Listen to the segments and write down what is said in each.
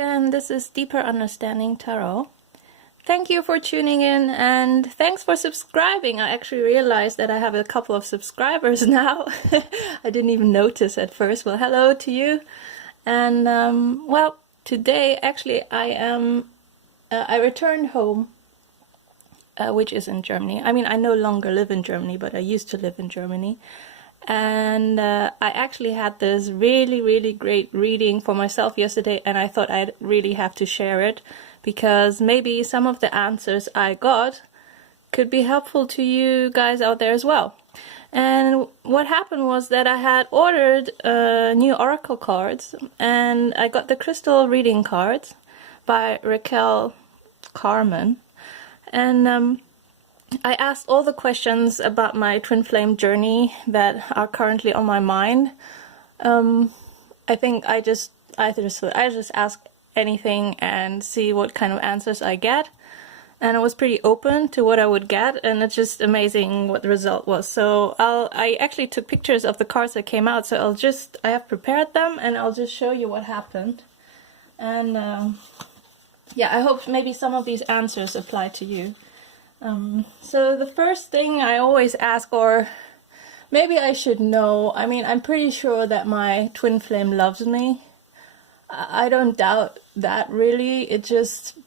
again. This is Deeper Understanding Tarot. Thank you for tuning in and thanks for subscribing. I actually realized that I have a couple of subscribers now. I didn't even notice at first. Well, hello to you. And well, today actually I returned home, which is in Germany. I mean, I no longer live in Germany, but I used to live in Germany. And I actually had this really great reading for myself yesterday, and I thought I'd really have to share it because maybe some of the answers I got could be helpful to you guys out there as well. And what happened was that I had ordered new oracle cards, and I got the crystal reading cards by Raquel Carmen, and I asked all the questions about my twin flame journey that are currently on my mind. I think I just ask anything and see what kind of answers I get, and I was pretty open to what I would get, and it's just amazing what the result was. So I actually took pictures of the cards that came out, so I have prepared them and I'll just show you what happened. And yeah, I hope maybe some of these answers apply to you. So the first thing I always ask, or maybe I should know, I mean, I'm pretty sure that my twin flame loves me. I don't doubt that really. It just,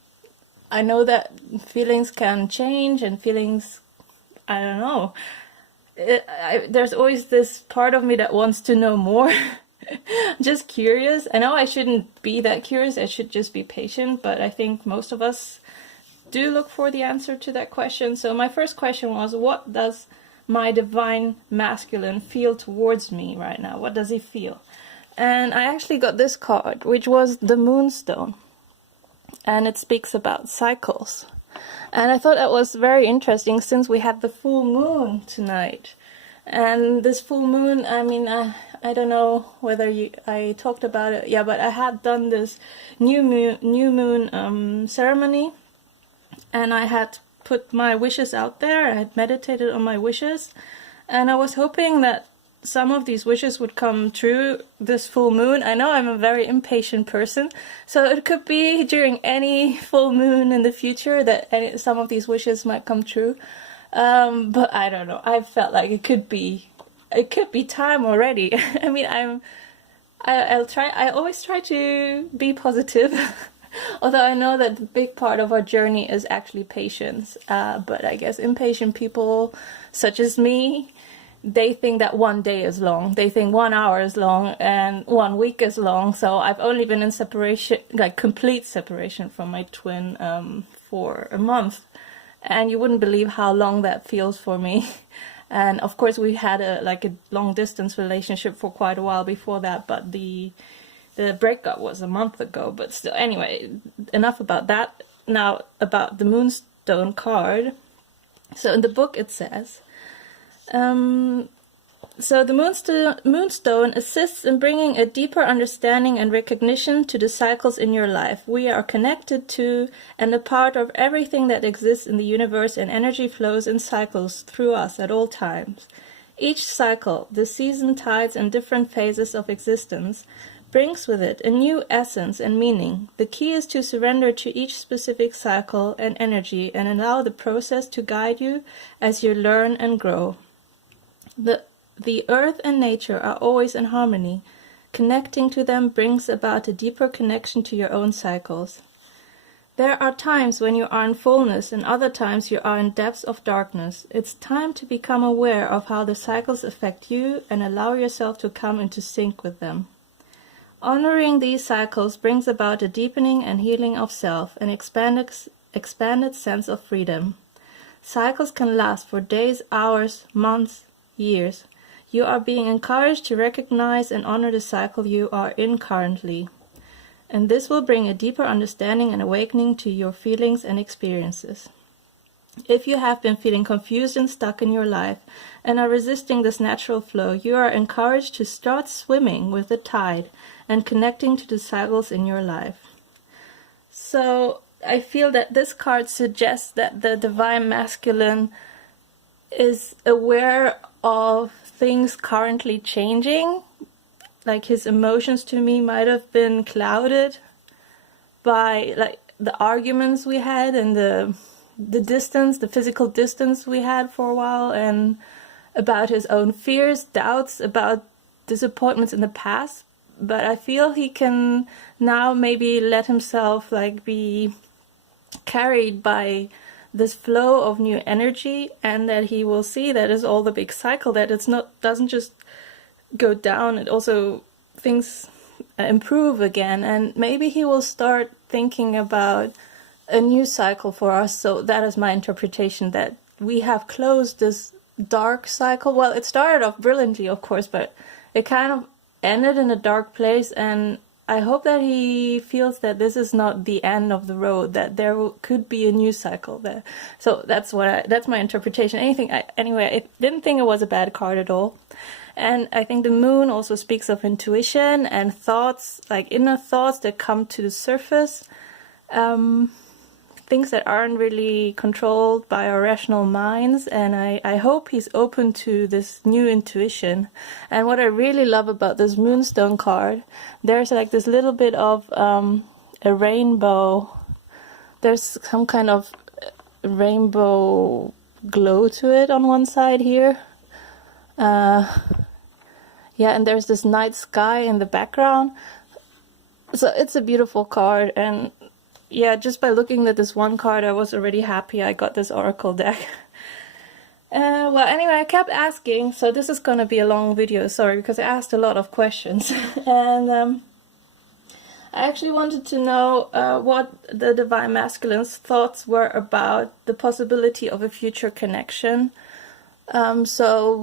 I know that feelings can change and feelings, I don't know. There's always this part of me that wants to know more. Just curious. I know I shouldn't be that curious. I should just be patient, but I think most of us do look for the answer to that question. So my first question was, what does my divine masculine feel towards me right now? What does he feel? And I actually got this card, which was the Moonstone, and it speaks about cycles. And I thought that was very interesting since we had the full moon tonight. And this full moon, I mean, I don't know whether I talked about it, yeah, but I had done this new moon ceremony, and I had put my wishes out there. I had meditated on my wishes, and I was hoping that some of these wishes would come true this full moon. I know I'm a very impatient person, so it could be during any full moon in the future that some of these wishes might come true. But I don't know. I felt like it could be time already. I mean, I always try to be positive. Although I know that the big part of our journey is actually patience. But I guess impatient people, such as me, they think that one day is long. They think 1 hour is long and 1 week is long. So I've only been in separation, like complete separation from my twin, for a month. And you wouldn't believe how long that feels for me. And of course we had a long distance relationship for quite a while before that, but the breakup was a month ago. But still, anyway, enough about that. Now about the Moonstone card. So in the book it says, so the Moonstone assists in bringing a deeper understanding and recognition to the cycles in your life. We are connected to and a part of everything that exists in the universe, and energy flows in cycles through us at all times. Each cycle, the season, tides, and different phases of existence, brings with it a new essence and meaning. The key is to surrender to each specific cycle and energy and allow the process to guide you as you learn and grow. The earth and nature are always in harmony. Connecting to them brings about a deeper connection to your own cycles. There are times when you are in fullness and other times you are in depths of darkness. It's time to become aware of how the cycles affect you and allow yourself to come into sync with them. Honoring these cycles brings about a deepening and healing of self, an expanded sense of freedom. Cycles can last for days, hours, months, years. You are being encouraged to recognize and honor the cycle you are in currently. And this will bring a deeper understanding and awakening to your feelings and experiences. If you have been feeling confused and stuck in your life and are resisting this natural flow, you are encouraged to start swimming with the tide and connecting to the cycles in your life. So I feel that this card suggests that the divine masculine is aware of things currently changing. Like his emotions to me might have been clouded by like the arguments we had and the distance, the physical distance we had for a while, and about his own fears, doubts, about disappointments in the past. But I feel he can now maybe let himself like be carried by this flow of new energy, and that he will see that is all the big cycle, that it's not, doesn't just go down, it also things improve again, and maybe he will start thinking about a new cycle for us. So that is my interpretation, that we have closed this dark cycle. Well, it started off brilliantly, of course, but it kind of ended in a dark place, and I hope that he feels that this is not the end of the road, that there could be a new cycle there. So that's my interpretation. Anyway, I didn't think it was a bad card at all. And I think the moon also speaks of intuition and thoughts, like inner thoughts that come to the surface. Things that aren't really controlled by our rational minds, and I hope he's open to this new intuition. And what I really love about this Moonstone card, there's like this little bit of a rainbow. There's some kind of rainbow glow to it on one side here. Yeah, and there's this night sky in the background. So it's a beautiful card, and yeah, just by looking at this one card, I was already happy I got this oracle deck. Well, anyway, I kept asking, so this is going to be a long video, sorry, because I asked a lot of questions. And I actually wanted to know what the Divine Masculine's thoughts were about the possibility of a future connection. So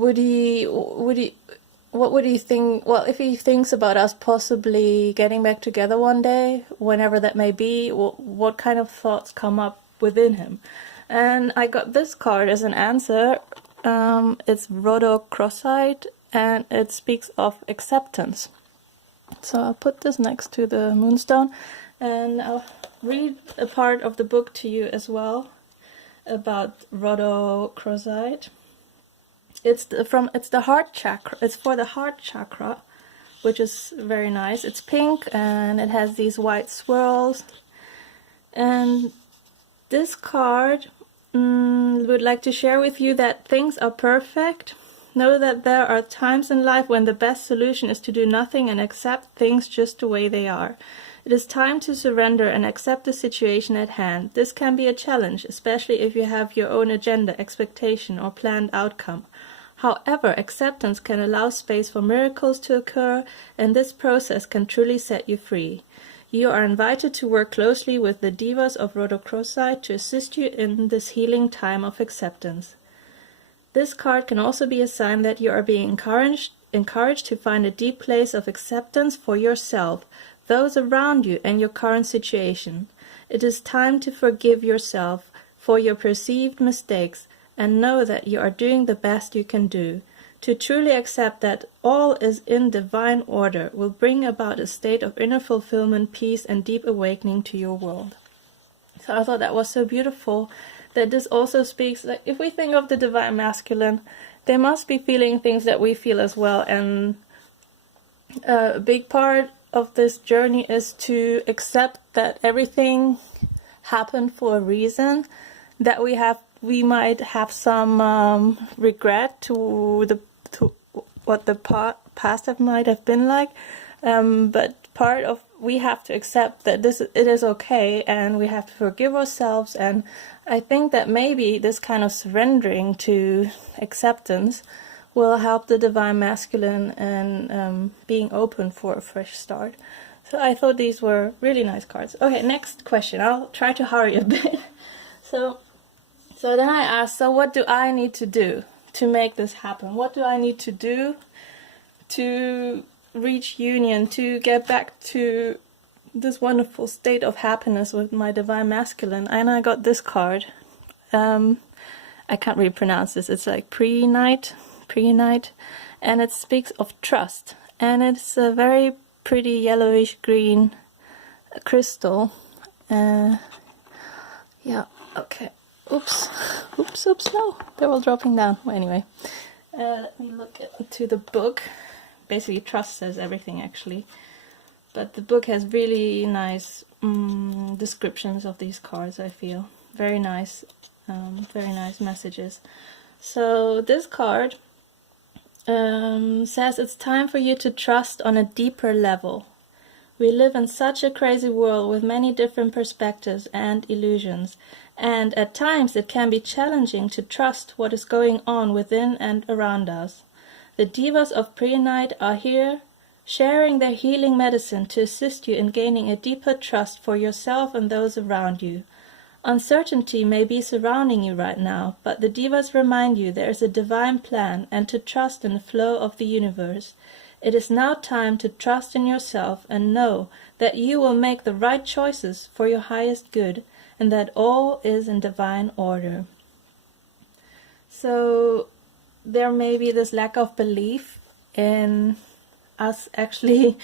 what would he think? Well, if he thinks about us possibly getting back together one day, whenever that may be, what kind of thoughts come up within him? And I got this card as an answer. It's Rhodochrosite, and it speaks of acceptance. So I'll put this next to the Moonstone, and I'll read a part of the book to you as well about Rhodochrosite. It's the heart chakra. It's for the heart chakra, which is very nice. It's pink and it has these white swirls. And this card would like to share with you that things are perfect. Know that there are times in life when the best solution is to do nothing and accept things just the way they are. It is time to surrender and accept the situation at hand. This can be a challenge, especially if you have your own agenda, expectation, or planned outcome. However, acceptance can allow space for miracles to occur, and this process can truly set you free. You are invited to work closely with the Divas of Rhodochrosite to assist you in this healing time of acceptance. This card can also be a sign that you are being encouraged to find a deep place of acceptance for yourself, those around you, and your current situation. It is time to forgive yourself for your perceived mistakes, and know that you are doing the best you can do. To truly accept that all is in divine order will bring about a state of inner fulfillment, peace, and deep awakening to your world. So I thought that was so beautiful, that this also speaks, like, if we think of the Divine Masculine, they must be feeling things that we feel as well, and a big part of this journey is to accept that everything happened for a reason, that we might have some regret to what the past might have been like, but we have to accept that it is okay, and we have to forgive ourselves. And I think that maybe this kind of surrendering to acceptance will help the Divine Masculine and being open for a fresh start. So I thought these were really nice cards. Okay, next question. I'll try to hurry a bit. So then I asked, so what do I need to do to make this happen? What do I need to do to reach union, to get back to this wonderful state of happiness with my Divine Masculine? And I got this card. I can't really pronounce this. It's like prehnite, and it speaks of trust. And it's a very pretty yellowish green crystal. Yeah, okay. Oops, no, they're all dropping down. Well, anyway, let me look into the book. Basically, trust says everything, actually. But the book has really nice descriptions of these cards, I feel. Very nice messages. So this card says it's time for you to trust on a deeper level. We live in such a crazy world with many different perspectives and illusions, and at times it can be challenging to trust what is going on within and around us. The Divas of Pre-Night are here, sharing their healing medicine to assist you in gaining a deeper trust for yourself and those around you. Uncertainty may be surrounding you right now, but the Divas remind you there is a divine plan and to trust in the flow of the universe. It is now time to trust in yourself and know that you will make the right choices for your highest good and that all is in divine order. So there may be this lack of belief in us actually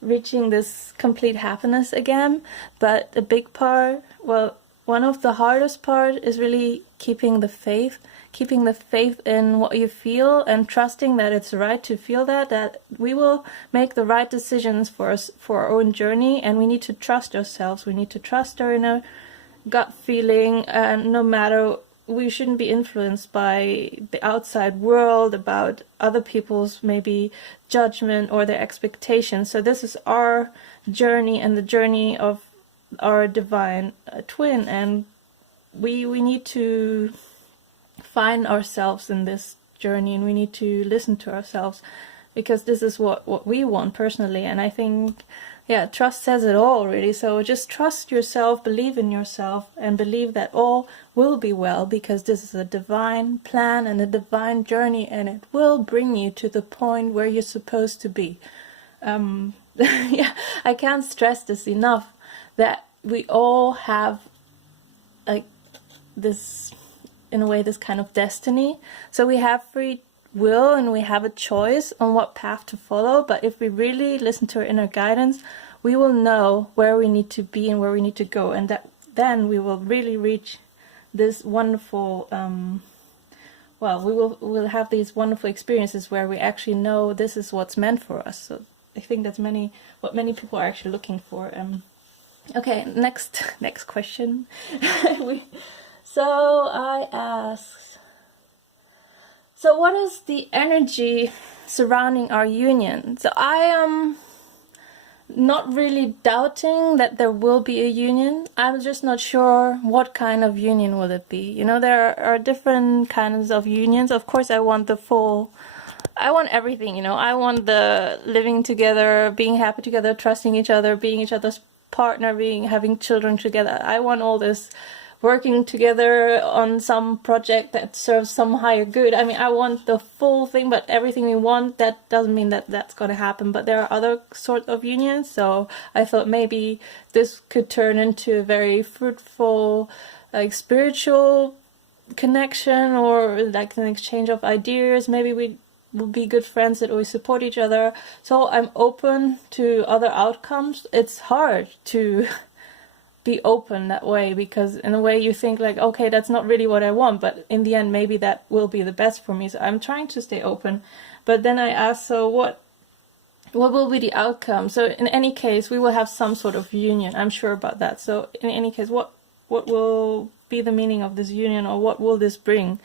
reaching this complete happiness again, but a big part, well, one of the hardest part is really keeping the faith in what you feel and trusting that it's right to feel that we will make the right decisions for us, for our own journey, and we need to trust ourselves. We need to trust our inner gut feeling, and no matter, we shouldn't be influenced by the outside world, about other people's maybe judgment or their expectations. So this is our journey and the journey of our divine twin, and we need to find ourselves in this journey, and we need to listen to ourselves, because this is what we want personally. And I think, yeah, trust says it all really. So just trust yourself, believe in yourself, and believe that all will be well, because this is a divine plan and a divine journey, and it will bring you to the point where you're supposed to be. Yeah, I can't stress this enough, that we all have like this, in a way, this kind of destiny. So we have free will and we have a choice on what path to follow, but if we really listen to our inner guidance, we will know where we need to be and where we need to go, and that then we will really reach this wonderful we'll have these wonderful experiences where we actually know this is what's meant for us. So I think that's what many people are actually looking for. Okay, next question. So I asked, so what is the energy surrounding our union? So I am not really doubting that there will be a union. I'm just not sure what kind of union will it be. You know, there are different kinds of unions. Of course, I want everything, you know. I want the living together, being happy together, trusting each other, being each other's partner, having children together. I want all this, working together on some project that serves some higher good. I mean, I want the full thing, but everything we want, that doesn't mean that that's going to happen. But there are other sort of unions, so I thought maybe this could turn into a very fruitful, like, spiritual connection, or like an exchange of ideas. Maybe we will be good friends that always support each other. So I'm open to other outcomes. It's hard to be open that way, because in a way you think like, okay, that's not really what I want, but in the end maybe that will be the best for me. So I'm trying to stay open. But then I asked, so what will be the outcome? So in any case, we will have some sort of union, I'm sure about that. So in any case, what will be the meaning of this union, or what will this bring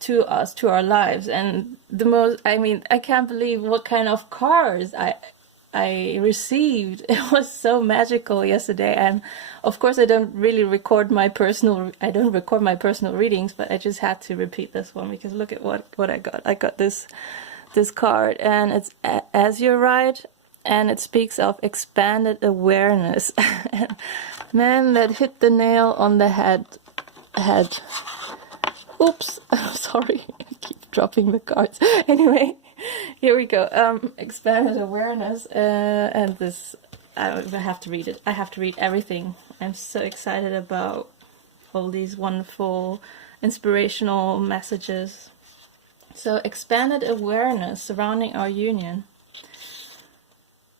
to us, to our lives? And I can't believe what kind of cards I received. It was so magical yesterday, and of course I don't record my personal readings, but I just had to repeat this one, because look at what I got. I got this card, and it's As You're Right, and it speaks of expanded awareness. Man, that hit the nail on the head. Oops, I'm sorry, I keep dropping the cards. Anyway, here we go. Expanded awareness, and this, I have to read it. I have to read everything. I'm so excited about all these wonderful, inspirational messages. So, expanded awareness surrounding our union.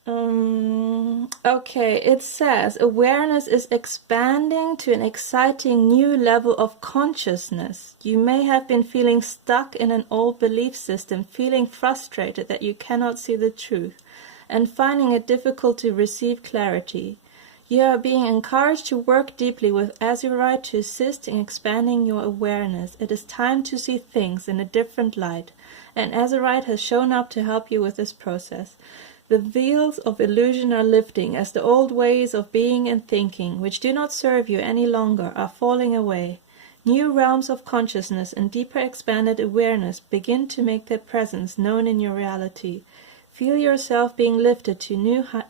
Okay, it says awareness is expanding to an exciting new level of consciousness. You may have been feeling stuck in an old belief system, feeling frustrated that you cannot see the truth. and finding it difficult to receive clarity. You are being encouraged to work deeply with Azurite to assist in expanding your awareness. It is time to see things in a different light, and Azurite has shown up to help you with this process. The veils of illusion are lifting as the old ways of being and thinking, which do not serve you any longer, are falling away. New realms of consciousness and deeper expanded awareness begin to make their presence known in your reality. Feel yourself being lifted to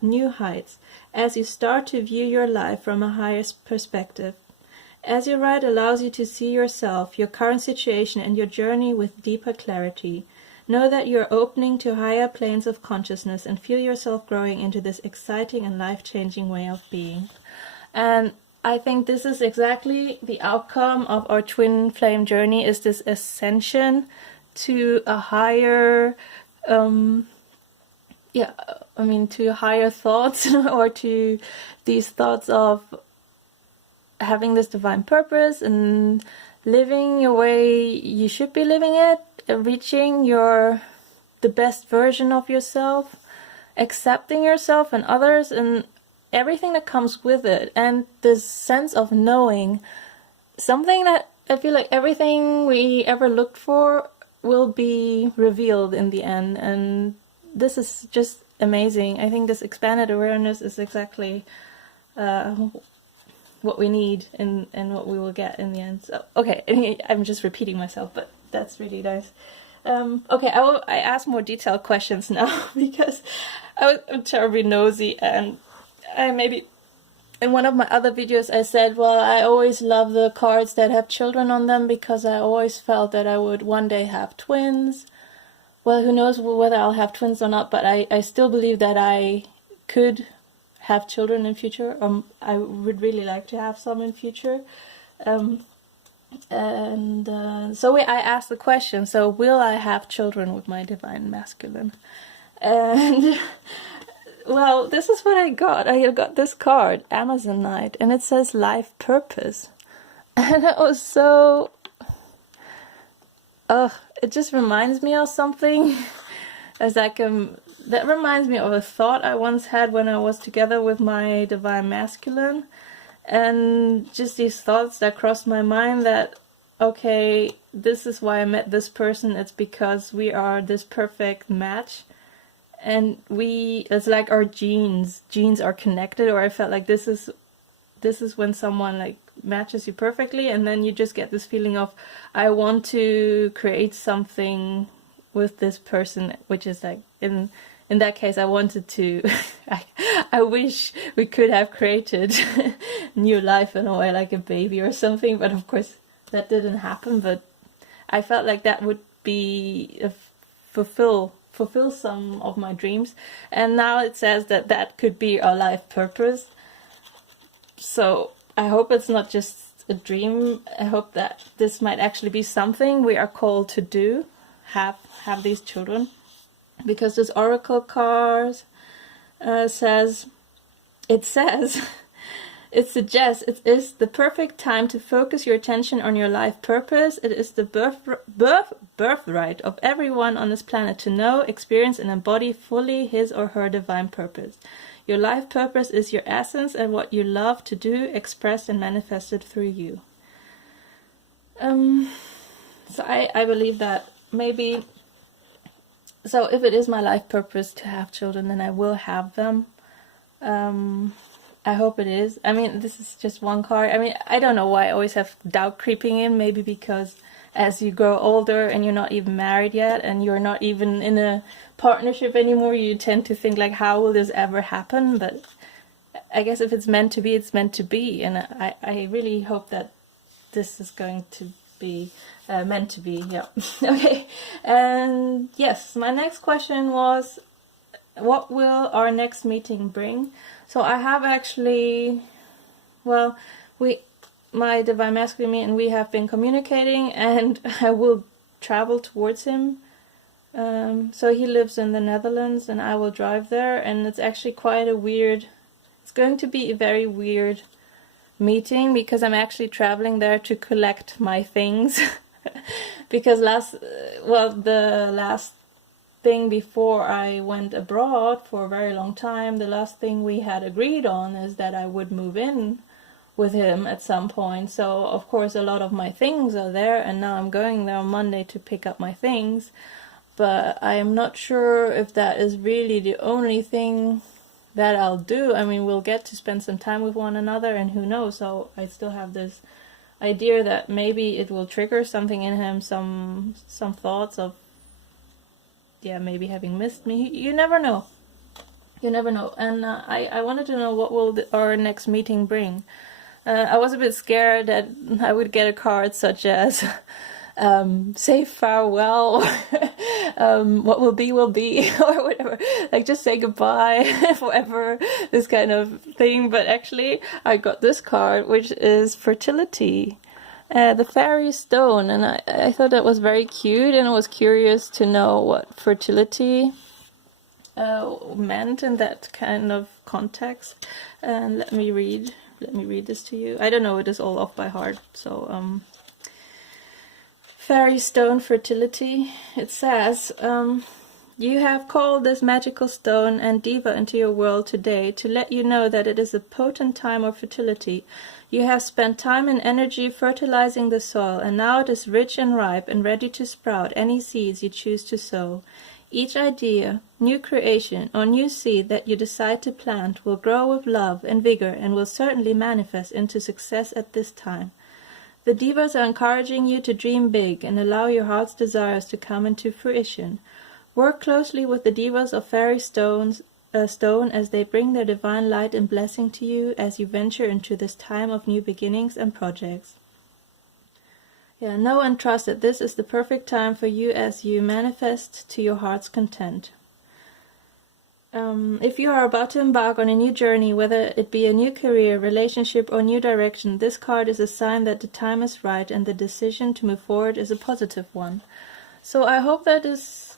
new heights as you start to view your life from a higher perspective. Azurite allows you to see yourself, your current situation, and your journey with deeper clarity. Know that you are opening to higher planes of consciousness and feel yourself growing into this exciting and life-changing way of being. And I think this is exactly the outcome of our twin flame journey, is this ascension to a higher to higher thoughts or to these thoughts of having this divine purpose and living your way you should be living it, reaching the best version of yourself, accepting yourself and others and everything that comes with it, and this sense of knowing something that I feel like everything we ever looked for will be revealed in the end. And this is just amazing. I think this expanded awareness is exactly what we need and what we will get in the end. So, okay, I'm just repeating myself, but that's really nice. Okay, I ask more detailed questions now because I'm terribly nosy, and I maybe in one of my other videos I said, well, I always love the cards that have children on them because I always felt that I would one day have twins. Well, who knows whether I'll have twins or not, but I still believe that I could have children in future. I would really like to have some in future. So I asked the question, so will I have children with my divine masculine? And well, this is what I got. I got this card, Amazonite, and it says life purpose. And it was so... it just reminds me of something. As like that reminds me of a thought I once had when I was together with my divine masculine, and just these thoughts that crossed my mind that, okay, this is why I met this person. It's because we are this perfect match, and it's like our genes are connected. Or I felt like this is when someone like matches you perfectly, and then you just get this feeling of, I want to create something with this person, which is like in that case I wanted to I wish we could have created new life in a way, like a baby or something, but of course that didn't happen. But I felt like that would be fulfill some of my dreams, and now it says that could be our life purpose. So I hope it's not just a dream. I hope that this might actually be something we are called to do, have these children, because this oracle card says it suggests it is the perfect time to focus your attention on your life purpose. It is the birthright of everyone on this planet to know, experience, and embody fully his or her divine purpose. Your life purpose is your essence and what you love to do, expressed and manifested through you. So I believe that maybe, so if it is my life purpose to have children, then I will have them. I hope it is. I mean, this is just one card. I mean, I don't know why I always have doubt creeping in. Maybe because as you grow older and you're not even married yet and you're not even in a partnership anymore, you tend to think like, how will this ever happen? But I guess if it's meant to be, it's meant to be. And I really hope that this is going to be meant to be. Yeah. Okay. And yes, my next question was, what will our next meeting bring? So I have actually, well, my divine masculine and we have been communicating, and I will travel towards him. So he lives in the Netherlands and I will drive there, and it's actually quite a weird, it's going to be a very weird meeting because I'm actually traveling there to collect my things. Because the thing before I went abroad for a very long time. The last thing we had agreed on is that I would move in with him at some point. So of course a lot of my things are there, and now I'm going there on Monday to pick up my things. But I am not sure if that is really the only thing that I'll do. I mean, we'll get to spend some time with one another, and who knows. So I still have this idea that maybe it will trigger something in him, some thoughts of, yeah, maybe having missed me. You never know. You never know. And I wanted to know what will our next meeting bring. I was a bit scared that I would get a card such as say farewell, what will be, or whatever, like just say goodbye forever, this kind of thing. But actually I got this card, which is fertility, the fairy stone, and I thought that was very cute, and I was curious to know what fertility meant in that kind of context. And let me read this to you. I don't know it is all off by heart, so fairy stone fertility. It says, you have called this magical stone and diva into your world today to let you know that it is a potent time of fertility. You have spent time and energy fertilizing the soil, and now it is rich and ripe and ready to sprout any seeds you choose to sow. Each idea, new creation, or new seed that you decide to plant will grow with love and vigor and will certainly manifest into success at this time. The divas are encouraging you to dream big and allow your heart's desires to come into fruition. Work closely with the divas of fairy stone as they bring their divine light and blessing to you as you venture into this time of new beginnings and projects. Yeah, know and trust that this is the perfect time for you as you manifest to your heart's content. If you are about to embark on a new journey, whether it be a new career, relationship, or new direction, this card is a sign that the time is right and the decision to move forward is a positive one. So I hope that this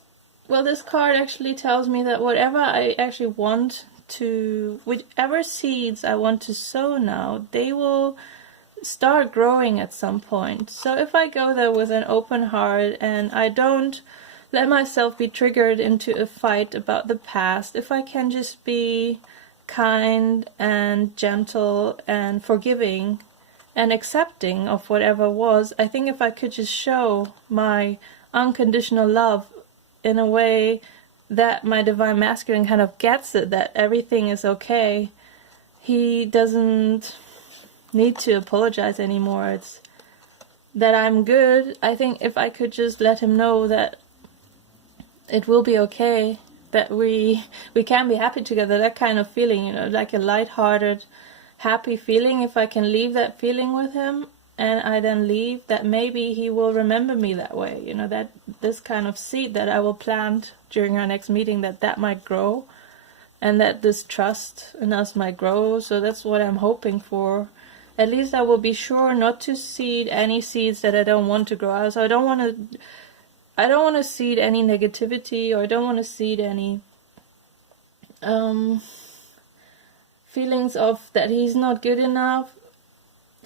card actually tells me that whatever I actually want to, whichever seeds I want to sow now, they will start growing at some point. So if I go there with an open heart and I don't let myself be triggered into a fight about the past, if I can just be kind and gentle and forgiving and accepting of whatever was, I think if I could just show my unconditional love in a way that my divine masculine kind of gets it, that everything is okay, he doesn't need to apologize anymore. It's that I'm good. I think if I could just let him know that it will be okay, that we can be happy together, that kind of feeling, you know, like a light-hearted, happy feeling. If I can leave that feeling with him and I then leave, that maybe he will remember me that way, you know, that this kind of seed that I will plant during our next meeting, that might grow, and that this trust in us might grow. So that's what I'm hoping for. At least I will be sure not to seed any seeds that I don't want to grow out. So I don't want to seed any negativity, or I don't want to seed any feelings of that he's not good enough,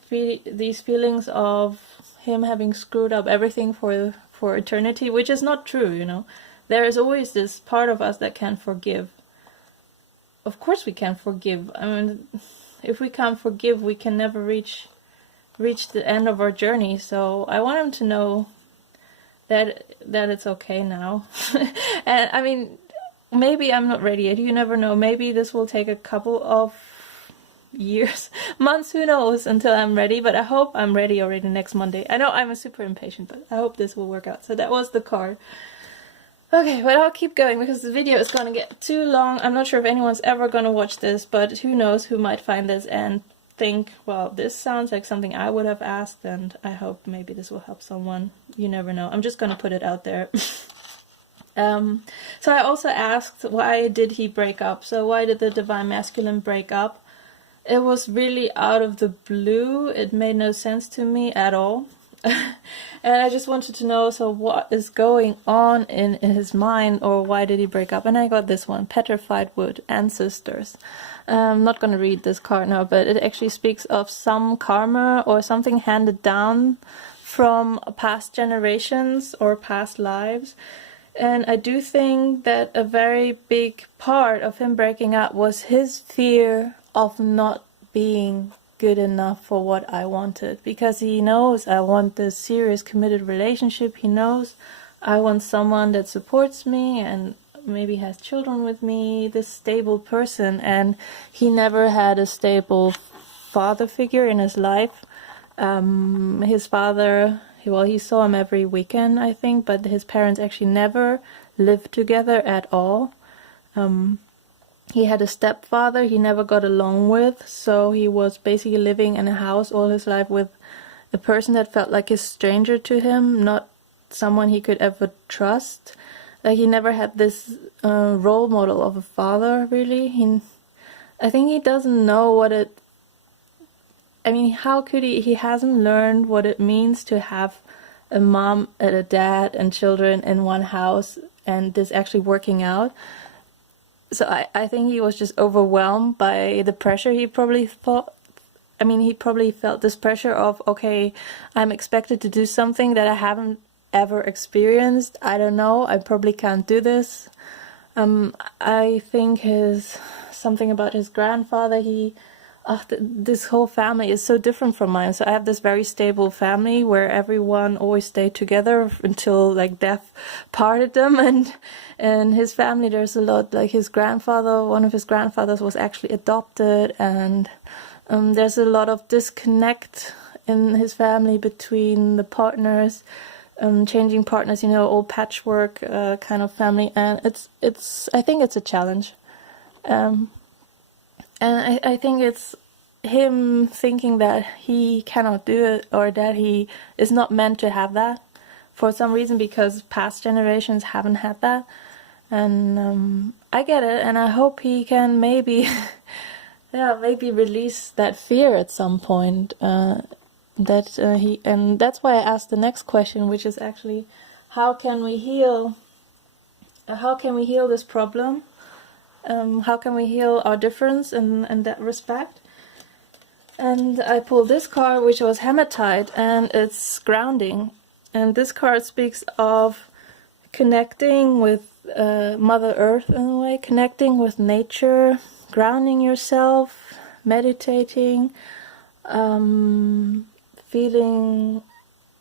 these feelings of him having screwed up everything for eternity, which is not true, you know. There is always this part of us that can forgive. Of course we can forgive. I mean, if we can't forgive, we can never reach the end of our journey. So I want him to know that it's okay now. And I mean, maybe I'm not ready yet. You never know. Maybe this will take a couple of years, months, who knows, until I'm ready. But I hope I'm ready already next Monday. I know I'm super impatient, but I hope this will work out. So that was the card. Okay, but I'll keep going because the video is going to get too long. I'm not sure if anyone's ever going to watch this, but who knows who might find this and think, well, this sounds like something I would have asked, and I hope maybe this will help someone. You never know. I'm just going to put it out there. So I also asked, why did he break up? So why did the Divine Masculine break up? It was really out of the blue. It made no sense to me at all. And I just wanted to know, so what is going on in his mind, or why did he break up? And I got this one, Petrified Wood, Ancestors. I'm not going to read this card now, but it actually speaks of some karma or something handed down from past generations or past lives. And I do think that a very big part of him breaking up was his fear of not being good enough for what I wanted, because he knows I want this serious committed relationship. He knows I want someone that supports me and maybe has children with me, this stable person, and he never had a stable father figure in his life. His father, well, he saw him every weekend, I think, but his parents actually never lived together at all. He had a stepfather he never got along with, so he was basically living in a house all his life with a person that felt like a stranger to him, not someone he could ever trust. Like, he never had this role model of a father, really. I think he doesn't know what it... I mean, how could he? He hasn't learned what it means to have a mom and a dad and children in one house and this actually working out. So I think he was just overwhelmed by the pressure. He probably thought... I mean, he probably felt this pressure of, okay, I'm expected to do something that I haven't ever experienced. I don't know, I probably can't do this. I think something about his grandfather, this whole family is so different from mine. So I have this very stable family where everyone always stayed together until like death parted them, and his family, there's a lot, like his grandfather, one of his grandfathers was actually adopted, and there's a lot of disconnect in his family between the partners. Changing partners, old patchwork kind of family, and I think it's a challenge, and I think it's him thinking that he cannot do it, or that he is not meant to have that for some reason, because past generations haven't had that, and I get it, and I hope he can maybe maybe release that fear at some point. And that's why I asked the next question, which is actually, how can we heal this problem? How can we heal our difference in that respect? And I pulled this card, which was Hematite, and it's grounding. And this card speaks of connecting with Mother Earth in a way, connecting with nature, grounding yourself, meditating, feeling...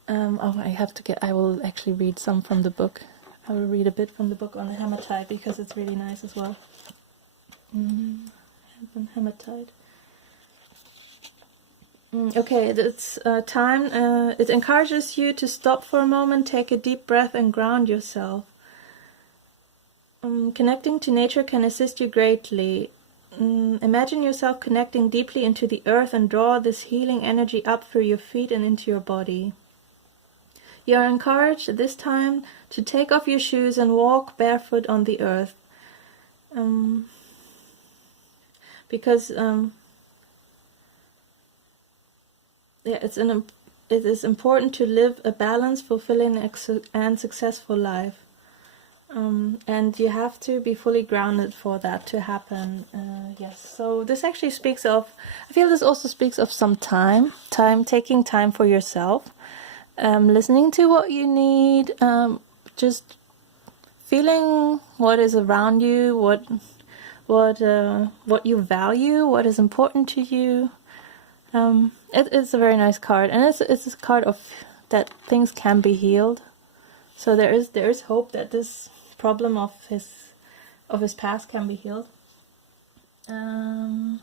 I will actually read some from the book. I will read a bit from the book on the hematite, because it's really nice as well. Hematite. Okay, it's time. It encourages you to stop for a moment, take a deep breath, and ground yourself. Connecting to nature can assist you greatly. Imagine yourself connecting deeply into the earth and draw this healing energy up through your feet and into your body. You are encouraged at this time to take off your shoes and walk barefoot on the earth. Because it is important to live a balanced, fulfilling, and successful life. And you have to be fully grounded for that to happen. Yes, so this actually speaks of, I feel this also speaks of some taking time for yourself, listening to what you need, just feeling what is around you, what you value, what is important to you. It's a very nice card, and it's a card of that things can be healed. So there is hope that this problem of his past can be healed. And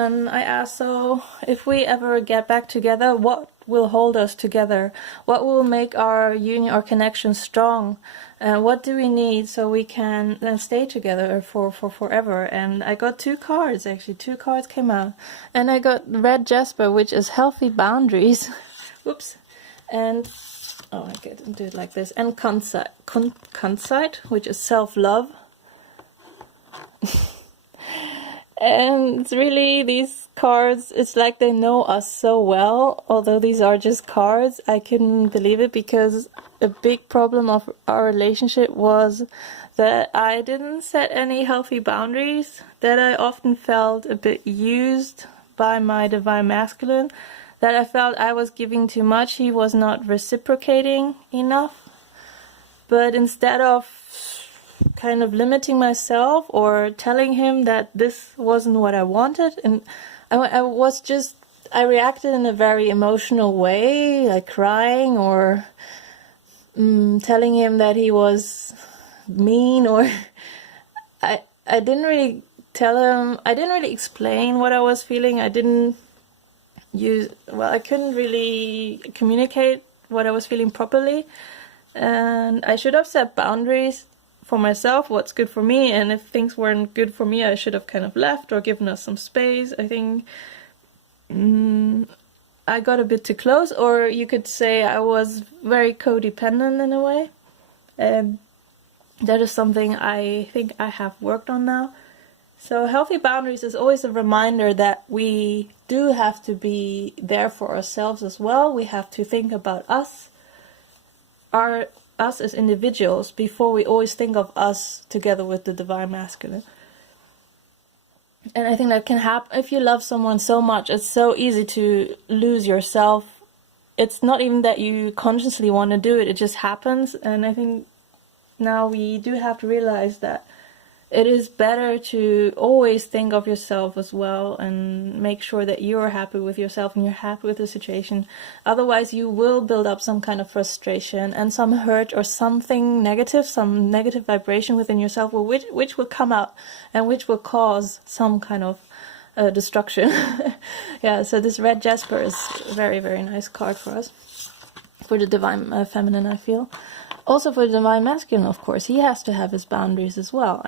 then I asked, so if we ever get back together, what will hold us together? What will make our union or connection strong? What do we need so we can then stay together for forever? And I got two cards came out, and I got Red Jasper, which is healthy boundaries. Whoops. And I can do it like this. And Kunzite, which is self-love. And it's really, these cards, it's like they know us so well. Although these are just cards, I couldn't believe it, because a big problem of our relationship was that I didn't set any healthy boundaries, that I often felt a bit used by my divine masculine, that I felt I was giving too much, he was not reciprocating enough. But instead of kind of limiting myself or telling him that this wasn't what I wanted, and I reacted in a very emotional way, like crying or telling him that he was mean, or I didn't really tell him, I didn't really explain what I was feeling. I couldn't really communicate what I was feeling properly, and I should have set boundaries for myself, what's good for me, and if things weren't good for me, I should have kind of left or given us some space. I think I got a bit too close, or you could say I was very codependent in a way, and that is something I think I have worked on now. So healthy boundaries is always a reminder that we do have to be there for ourselves as well. We have to think about us as individuals before we always think of us together with the divine masculine. And I think that can happen if you love someone so much. It's so easy to lose yourself. It's not even that you consciously want to do it, it just happens. And I think now we do have to realize that it is better to always think of yourself as well and make sure that you're happy with yourself and you're happy with the situation. Otherwise you will build up some kind of frustration and some hurt or something negative, some negative vibration within yourself, which will come out and which will cause some kind of destruction. Yeah, so this red jasper is a very, very nice card for us, for the divine feminine, I feel. Also for the divine masculine, of course, he has to have his boundaries as well.